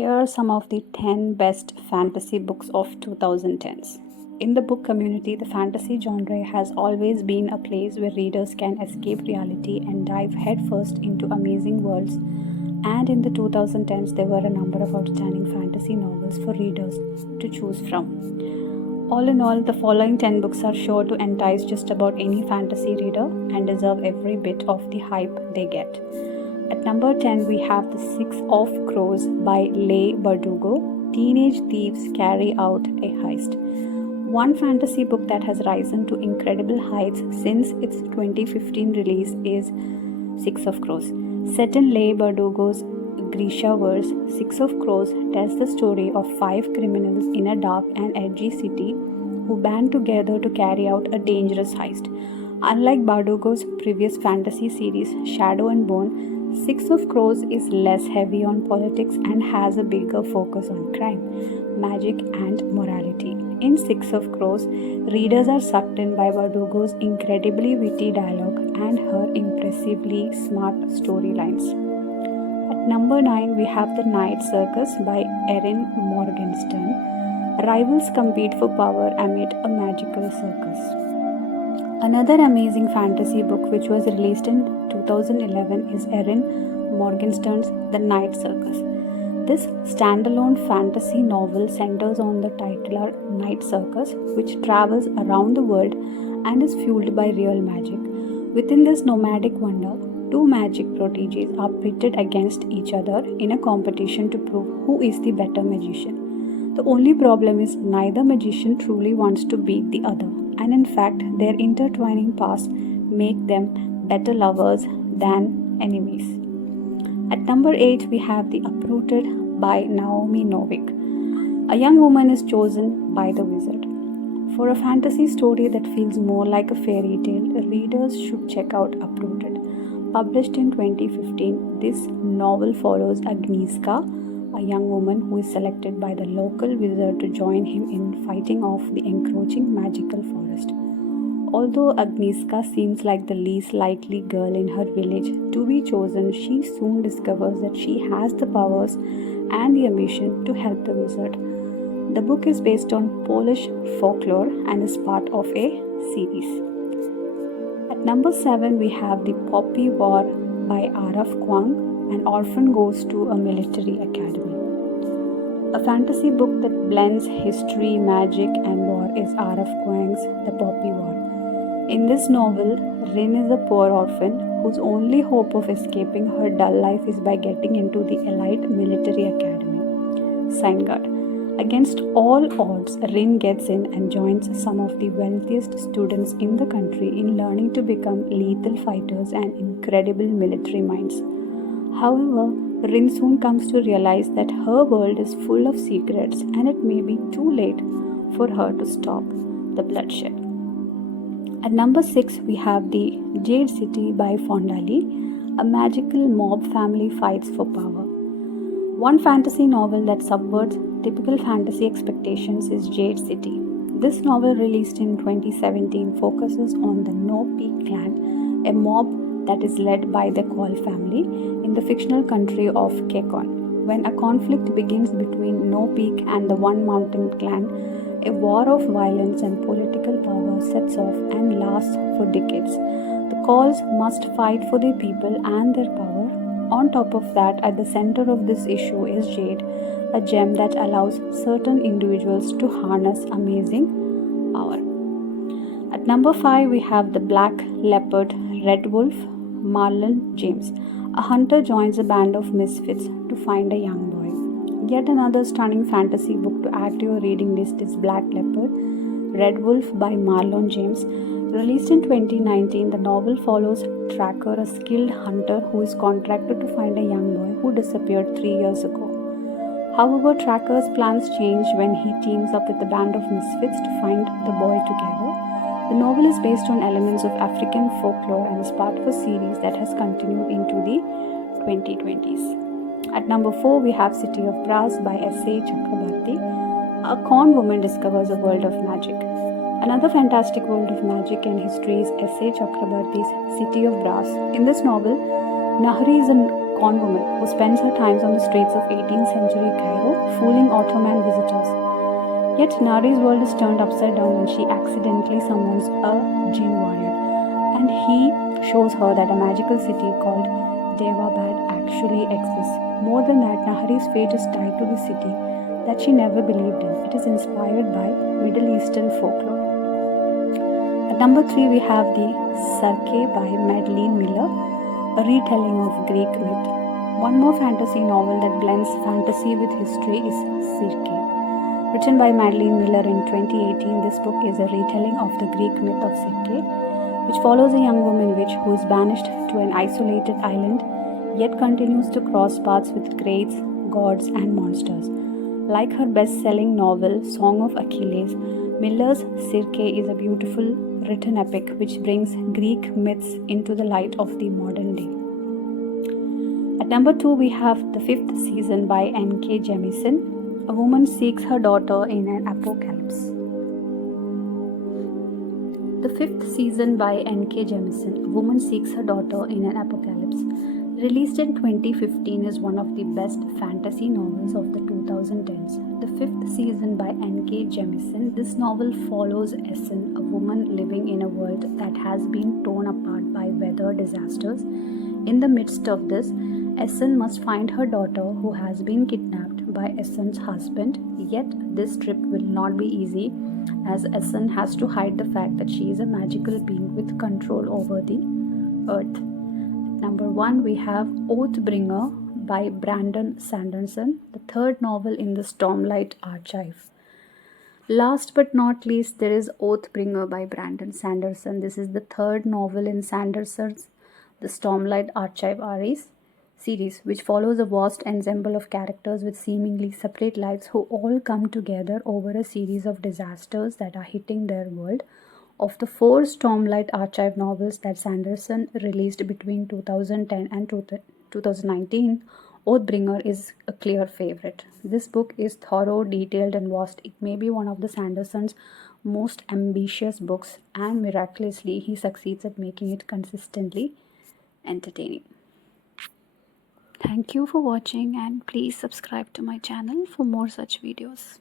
Here are some of the 10 best fantasy books of 2010s. In the book community, the fantasy genre has always been a place where readers can escape reality and dive headfirst into amazing worlds. And in the 2010s, there were a number of outstanding fantasy novels for readers to choose from. All in all, the following 10 books are sure to entice just about any fantasy reader and deserve every bit of the hype they get. At number 10, we have The Six of Crows by Leigh Bardugo. Teenage thieves carry out a heist. One fantasy book that has risen to incredible heights since its 2015 release is Six of Crows. Set in Leigh Bardugo's Grisha-verse, Six of Crows tells the story of 5 criminals in a dark and edgy city who band together to carry out a dangerous heist. Unlike Bardugo's previous fantasy series, Shadow and Bone, Six of Crows is less heavy on politics and has a bigger focus on crime, magic, and morality. In Six of Crows, readers are sucked in by Bardugo's incredibly witty dialogue and her impressively smart storylines. At number 9, we have The Night Circus by Erin Morgenstern. Rivals compete for power amid a magical circus. Another amazing fantasy book which was released in 2011 is Erin Morgenstern's The Night Circus. This standalone fantasy novel centers on the titular Night Circus, which travels around the world and is fueled by real magic. Within this nomadic wonder, 2 magic prodigies are pitted against each other in a competition to prove who is the better magician. The only problem is neither magician truly wants to beat the other, and in fact, their intertwining past make them better lovers than enemies. At number 8, we have The Uprooted by Naomi Novik. A young woman is chosen by the wizard. For a fantasy story that feels more like a fairy tale, readers should check out Uprooted. Published in 2015, this novel follows Agnieszka, a young woman who is selected by the local wizard to join him in fighting off the encroaching magical forest. Although Agnieszka seems like the least likely girl in her village to be chosen, she soon discovers that she has the powers and the ambition to help the wizard. The book is based on Polish folklore and is part of a series. At number 7, we have The Poppy War by Araf Kwang. An orphan goes to a military academy. A fantasy book that blends history, magic, and war is Araf Kwang's The Poppy War. In this novel, Rin is a poor orphan whose only hope of escaping her dull life is by getting into the elite military academy, Seingard. Against all odds, Rin gets in and joins some of the wealthiest students in the country in learning to become lethal fighters and incredible military minds. However, Rin soon comes to realize that her world is full of secrets and it may be too late for her to stop the bloodshed. At number 6, we have The Jade City by Fonda Lee. A magical mob family fights for power. One fantasy novel that subverts typical fantasy expectations is Jade City. This novel, released in 2017, focuses on the No Peak clan, a mob that is led by the Kwal family in the fictional country of Kekon. When a conflict begins between No Peak and the One Mountain clan, a war of violence and political power sets off and lasts for decades. The Kwals must fight for their people and their power. On top of that, at the center of this issue is Jade, a gem that allows certain individuals to harness amazing power. At number 5, we have The Black Leopard, Red Wolf, Marlon James. A hunter joins a band of misfits to find a young boy. Yet another stunning fantasy book to add to your reading list is Black Leopard, Red Wolf by Marlon James. Released in 2019, the novel follows Tracker, a skilled hunter who is contracted to find a young boy who disappeared 3 years ago. However, Tracker's plans change when he teams up with a band of misfits to find the boy together. The novel is based on elements of African folklore and is part of a series that has continued into the 2020s. At number 4, we have City of Brass by S.A. Chakrabarti. A con woman discovers a world of magic. Another fantastic world of magic and history is S.A. Chakrabarti's City of Brass. In this novel, Nahri is a conwoman who spends her times on the streets of 18th century Cairo, fooling Ottoman visitors. Yet Nari's world is turned upside down when she accidentally summons a jinn warrior, and he shows her that a magical city called Devabad actually exists. More than that, Nahari's fate is tied to the city that she never believed in. It is inspired by Middle Eastern folklore. At number 3, we have the Circe by Madeline Miller, a retelling of Greek myth. One more fantasy novel that blends fantasy with history is Circe. Written by Madeline Miller in 2018, this book is a retelling of the Greek myth of Circe, which follows a young woman witch who is banished to an isolated island, yet continues to cross paths with greats, gods, and monsters. Like her best-selling novel Song of Achilles, Miller's Circe is a beautiful written epic which brings Greek myths into the light of the modern day. At number 2, we have The Fifth Season by N.K. Jemisin. A woman seeks her daughter in an apocalypse. The Fifth Season by N.K. Jemisin. A woman seeks her daughter in an apocalypse. Released in 2015, is one of the best fantasy novels of the 2010s. The Fifth Season by N.K. Jemisin. This novel follows Essen, a woman living in a world that has been torn apart by weather disasters. In the midst of this, Essen must find her daughter who has been kidnapped by Essen's husband. Yet this trip will not be easy, as Essen has to hide the fact that she is a magical being with control over the earth. Number 1, we have Oathbringer by Brandon Sanderson, the third novel in the Stormlight Archive. Last but not least, there is Oathbringer by Brandon Sanderson. This is the third novel in Sanderson's The Stormlight Archive series, which follows a vast ensemble of characters with seemingly separate lives who all come together over a series of disasters that are hitting their world. Of the 4 Stormlight Archive novels that Sanderson released between 2010 and 2019, Oathbringer is a clear favorite. This book is thorough, detailed, and vast. It may be one of the Sanderson's most ambitious books, and miraculously, he succeeds at making it consistently entertaining. Thank you for watching, and please subscribe to my channel for more such videos.